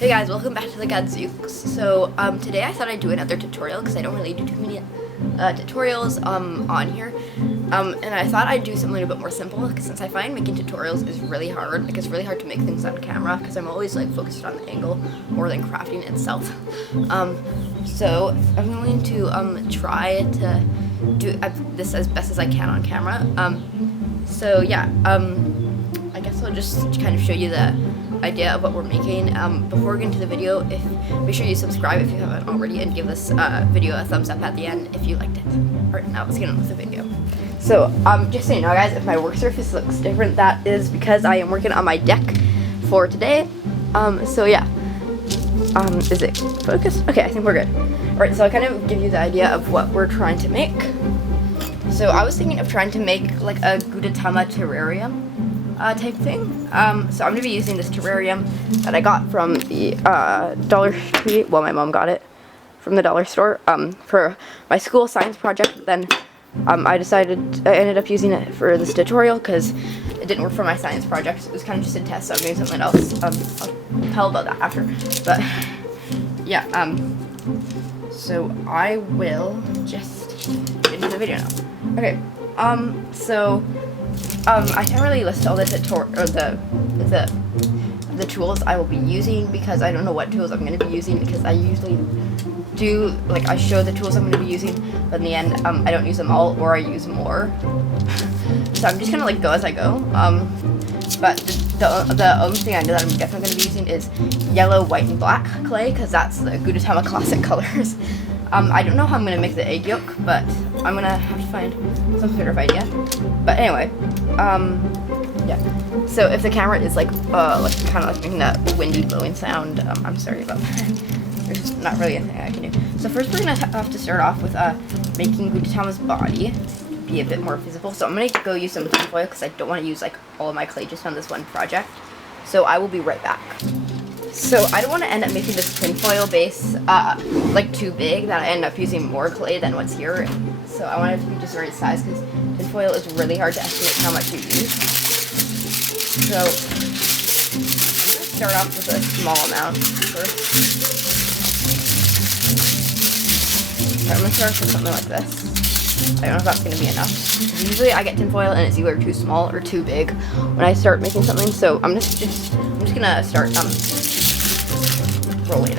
Hey guys, welcome back to the Gadzooks. So today I thought I'd do another tutorial because I don't really do too many tutorials on here. And I thought I'd do something a bit more simple because since I find making tutorials is really hard. Like it's really hard to make things on camera because I'm always like focused on the angle more than crafting itself. So I'm going to try to do this as best as I can on camera. So yeah, I guess I'll just kind of show you the idea of what we're making. Before we get into the video, make sure you subscribe if you haven't already and give this video a thumbs up at the end if you liked it. Alright, now let's get on with the video. So just so you know guys, if my work surface looks different, that is because I am working on my deck for today. So yeah, is it focused? Okay, I think we're good. Alright, so I'll kind of give you the idea of what we're trying to make. So I was thinking of trying to make like a GUDETAMA terrarium type thing. So I'm going to be using this terrarium that I got from the Dollar Tree. Well, my mom got it from the dollar store for my school science project. Then I ended up using it for this tutorial because it didn't work for my science project. It was kind of just a test, so I'm doing something else. I'll tell about that after. But yeah, so I will just get into the video now. Okay, I can't really list all the tools I will be using because I don't know what tools I'm going to be using, because I usually do, like, I show the tools I'm going to be using, but in the end, I don't use them all, or I use more. So I'm just going to, like, go as I go. But the only thing I know that I'm definitely going to be using is yellow, white, and black clay, because that's the GUDETAMA classic colors. I don't know how I'm going to make the egg yolk, but I'm going to have to find some sort of idea. But anyway, yeah. So if the camera is like kind of like making that windy blowing sound, I'm sorry about that. There's not really anything I can do. So first we're going to have to start off with making GUDETAMA's body to be a bit more visible. So I'm going to go use some tinfoil because I don't want to use like all of my clay just on this one project. So I will be right back. So I don't want to end up making this tinfoil base like too big that I end up using more clay than what's here. So I want it to be just the right size because tinfoil is really hard to estimate how much you use. So I'm going to start off with a small amount first. So I'm going to start off with something like this. I don't know if that's going to be enough. Usually I get tinfoil and it's either too small or too big when I start making something. So I'm just going to start rolling it.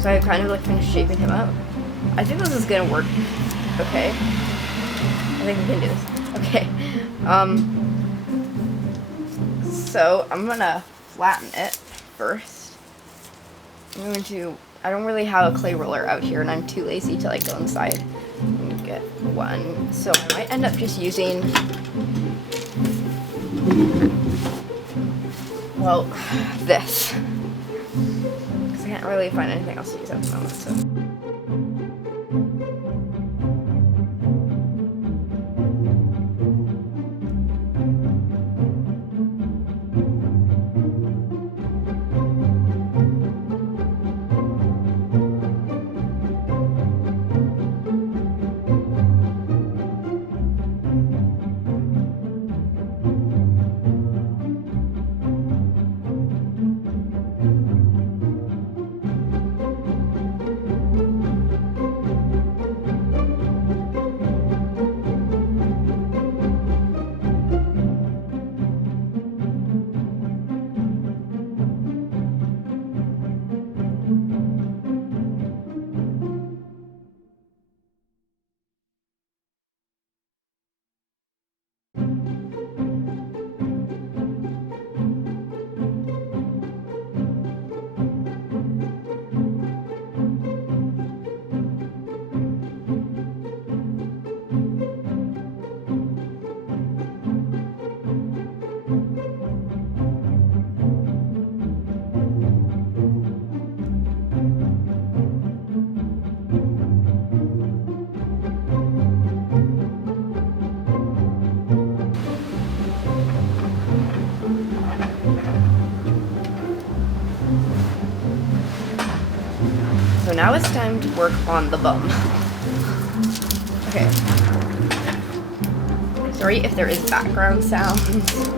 So I kind of like finished shaping him up. I think this is gonna work. Okay. I think we can do this. Okay. So I'm gonna flatten it first. I don't really have a clay roller out here and I'm too lazy to like go inside and get one. So I might end up just using, well, this. Because I can't really find anything else to use at the moment, so. so now it's time to work on the bum. Okay. Sorry if there is background sounds.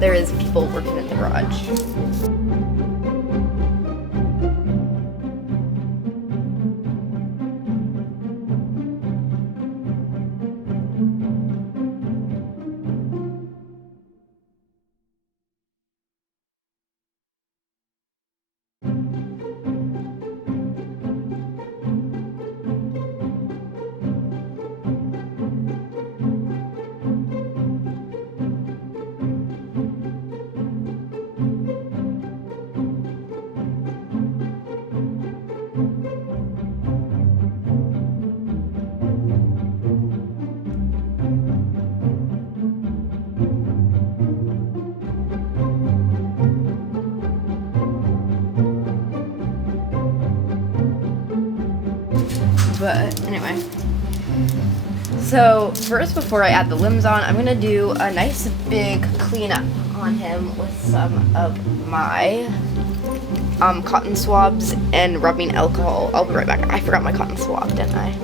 There is people working in the garage. But anyway, so first, before I add the limbs on, I'm gonna do a nice big cleanup on him with some of my cotton swabs and rubbing alcohol. I'll be right back. I forgot my cotton swab, didn't I?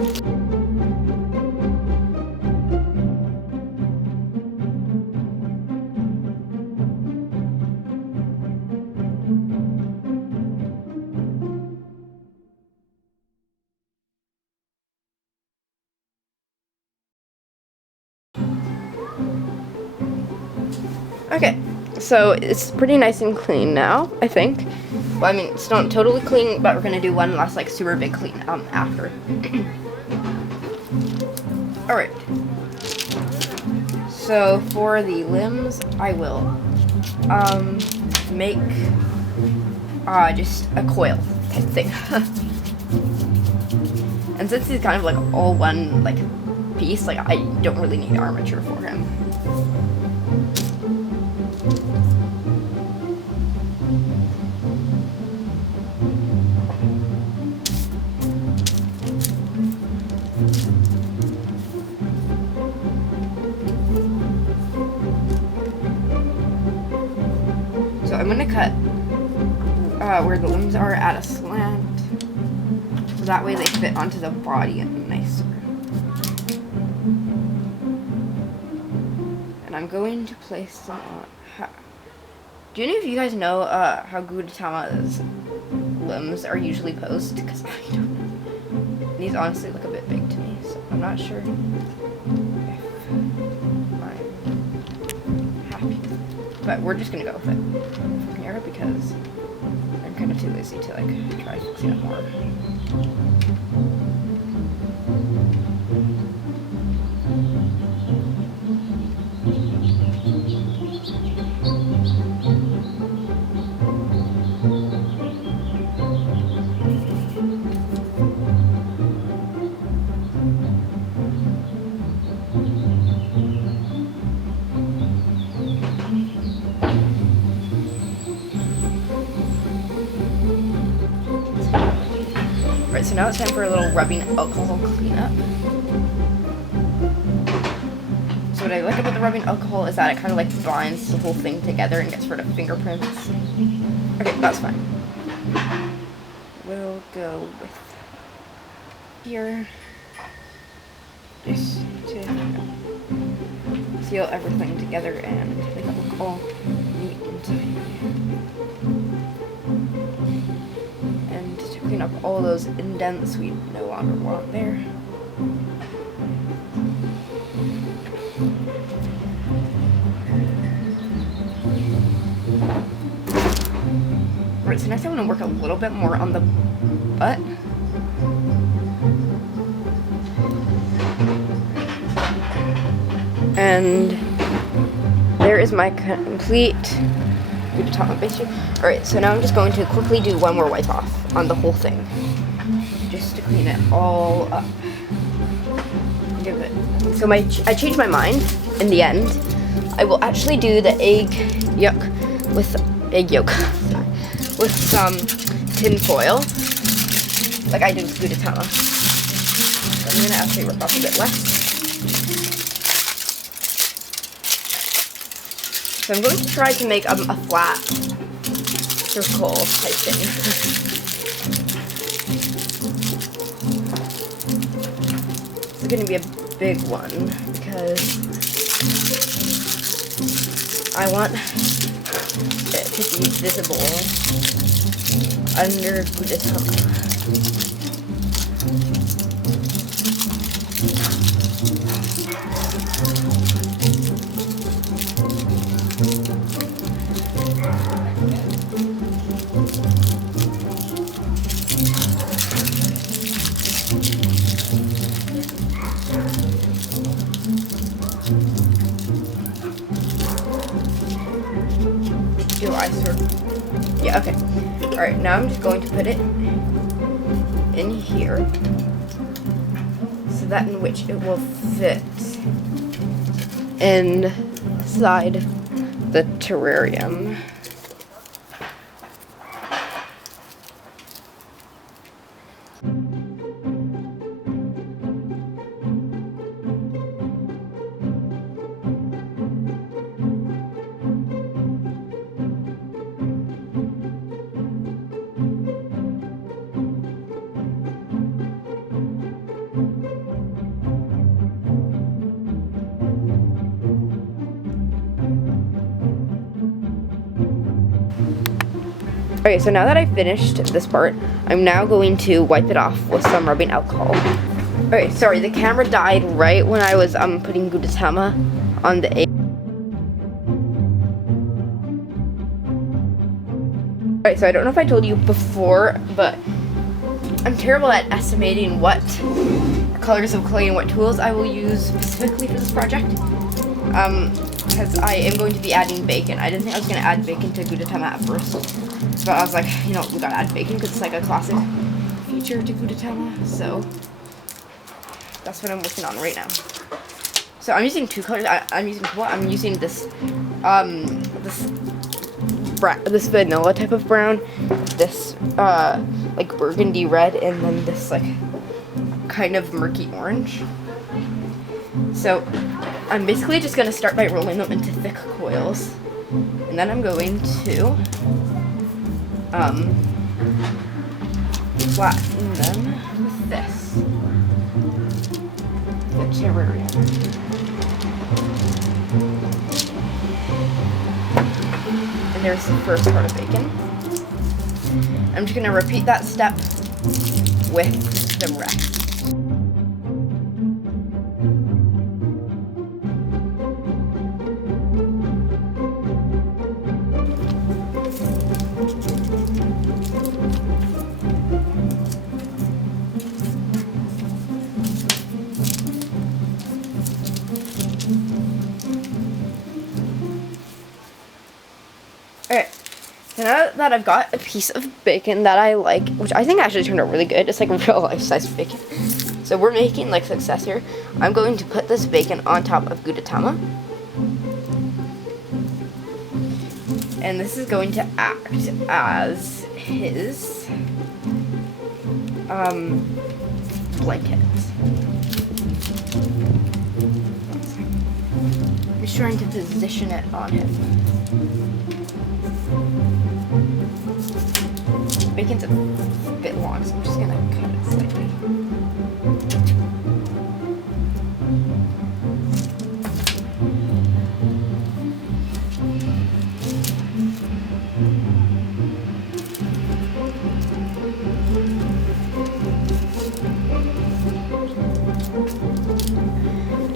Okay, so it's pretty nice and clean now, I think. Well, I mean, it's not totally clean, but we're gonna do one last, like, super big clean after. Alright. So, for the limbs, I will, make, just a coil type thing. And since he's kind of, like, all one, like, piece, like, I don't really need armature for him. So I'm gonna cut where the limbs are at a slant, so that way they fit onto the body nicer. And I'm going to place them on. Do any of you guys know how GUDETAMA's limbs are usually posed? Because I don't know. These honestly look a bit big to me, so I'm not sure if I'm happy. But we're just gonna go with it from here because I'm kind of too lazy to like try fixing it more. Right, so now it's time for a little rubbing alcohol cleanup. So what I like about the rubbing alcohol is that it kind of like binds the whole thing together and gets rid of fingerprints. Okay, that's fine. We'll go with here, just to seal everything together and make it look all neat and tidy. And to clean up all those indents we no longer want there. Right, so next I want to work a little bit more on the butt. And there is my complete GUDETAMA base shape. Alright, so now I'm just going to quickly do one more wipe off on the whole thing. Just to clean it all up. Give it. So I changed my mind in the end. I will actually do the egg yolk with some tin foil, like I did with GUDETAMA. So I'm gonna actually rip off a bit less. So I'm going to try to make a flat circle type thing. gonna be a big one because I want it to be visible under GUDETAMA. Yeah, okay. Alright, now I'm just going to put it in here so that in which it will fit inside the terrarium. Okay, so now that I've finished this part, I'm now going to wipe it off with some rubbing alcohol. Okay, sorry, the camera died right when I was putting GUDETAMA on the egg. Alright, so I don't know if I told you before, but I'm terrible at estimating what colors of clay and what tools I will use specifically for this project. Because I am going to be adding bacon. I didn't think I was going to add bacon to GUDETAMA at first. But I was like, you know, we gotta add bacon because it's like a classic feature to GUDETAMA. So that's what I'm working on right now. So I'm using two colors. I'm using this this vanilla type of brown, this like burgundy red, and then this like kind of murky orange. So I'm basically just gonna start by rolling them into thick coils, and then I'm going to flatten them with this, the terrarium. And there's the first part of bacon. I'm just going to repeat that step with the rest. Alright, so now that I've got a piece of bacon that I like, which I think actually turned out really good, it's like real life size bacon. So we're making like success here. I'm going to put this bacon on top of GUDETAMA. And this is going to act as his blanket. I'm just trying to position it on him. Bacon's a bit long, so I'm just gonna cut it slightly.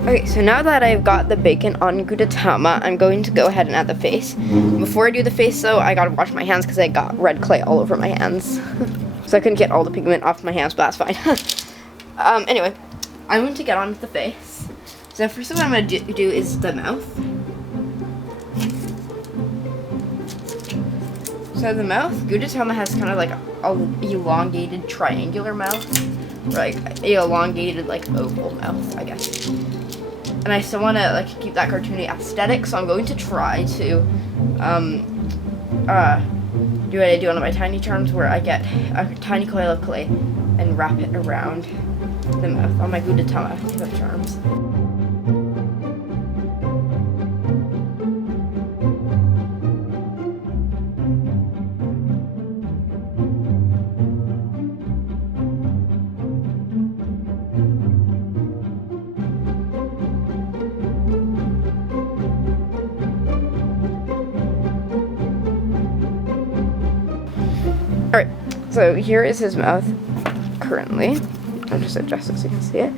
Okay, so now that I've got the bacon on GUDETAMA, I'm going to go ahead and add the face. Before I do the face, though, I gotta wash my hands because I got red clay all over my hands. So I couldn't get all the pigment off my hands, but that's fine. Anyway, I'm going to get on with the face. So first thing I'm going to do is the mouth. So the mouth, GUDETAMA has kind of like a elongated triangular mouth. Or like a elongated like oval mouth, I guess. And I still want to like keep that cartoony aesthetic, so I'm going to try to do what I do on my tiny charms, where I get a tiny coil of clay and wrap it around the mouth on my GUDETAMA type of charms. Alright, so here is his mouth currently. I'll just adjust it so you can see it.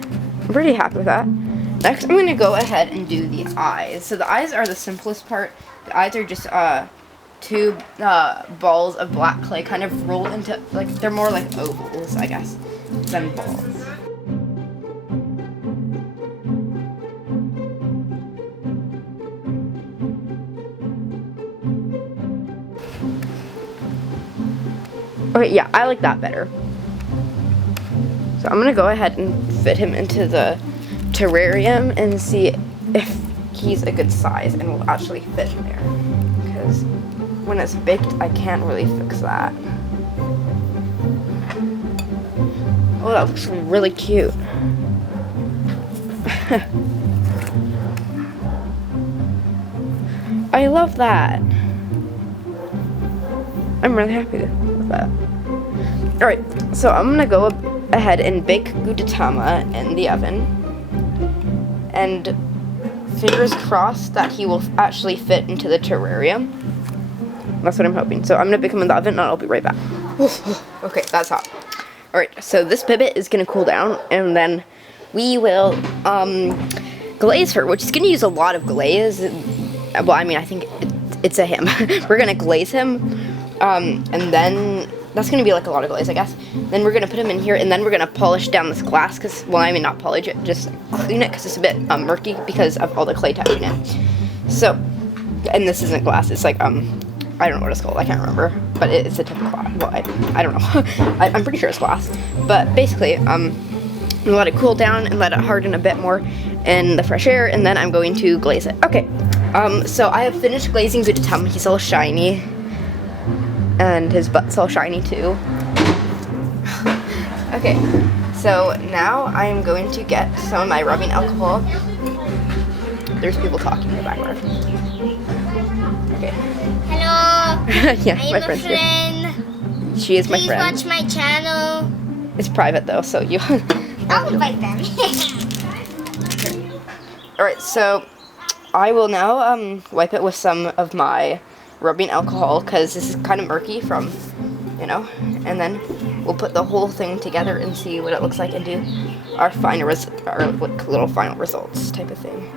I'm pretty happy with that. Next, I'm going to go ahead and do the eyes. So the eyes are the simplest part. The eyes are just two balls of black clay kind of rolled into, like, they're more like ovals, I guess, than balls. Okay, yeah, I like that better. So I'm going to go ahead and fit him into the terrarium and see if he's a good size and will actually fit in there. Because when it's baked, I can't really fix that. Oh, that looks really cute. I love that. I'm really happy with that. Alright, so I'm gonna go ahead and bake GUDETAMA in the oven. And fingers crossed that he will actually fit into the terrarium. That's what I'm hoping. So I'm gonna bake him in the oven and I'll be right back. Okay, that's hot. Alright, so this pivot is gonna cool down and then we will glaze her, which is gonna use a lot of glaze. Well, I mean, I think it's a him. We're gonna glaze him, and then that's gonna be like a lot of glaze, I guess. Then we're gonna put him in here, and then we're gonna polish down this glass, cause, well, I mean, not polish it, just clean it, cause it's a bit murky because of all the clay touching it. So, and this isn't glass, it's like, I don't know what it's called, I can't remember, but it's a type of glass. Well, I don't know. I'm pretty sure it's glass, but basically, let it cool down and let it harden a bit more in the fresh air, and then I'm going to glaze it. Okay, so I have finished glazing GUDETAMA. He's all shiny, and his butt's all shiny too. Okay, so now I'm going to get some of my rubbing alcohol. There's people talking in the background. Okay. Hello. Yeah, I'm my a friend's friend. here. She is my Please friend. watch my channel. It's private though, so you. I'll invite them. Alright, so I will now wipe it with some of my rubbing alcohol because this is kind of murky from, you know, and then we'll put the whole thing together and see what it looks like and do our final our like, little final results type of thing.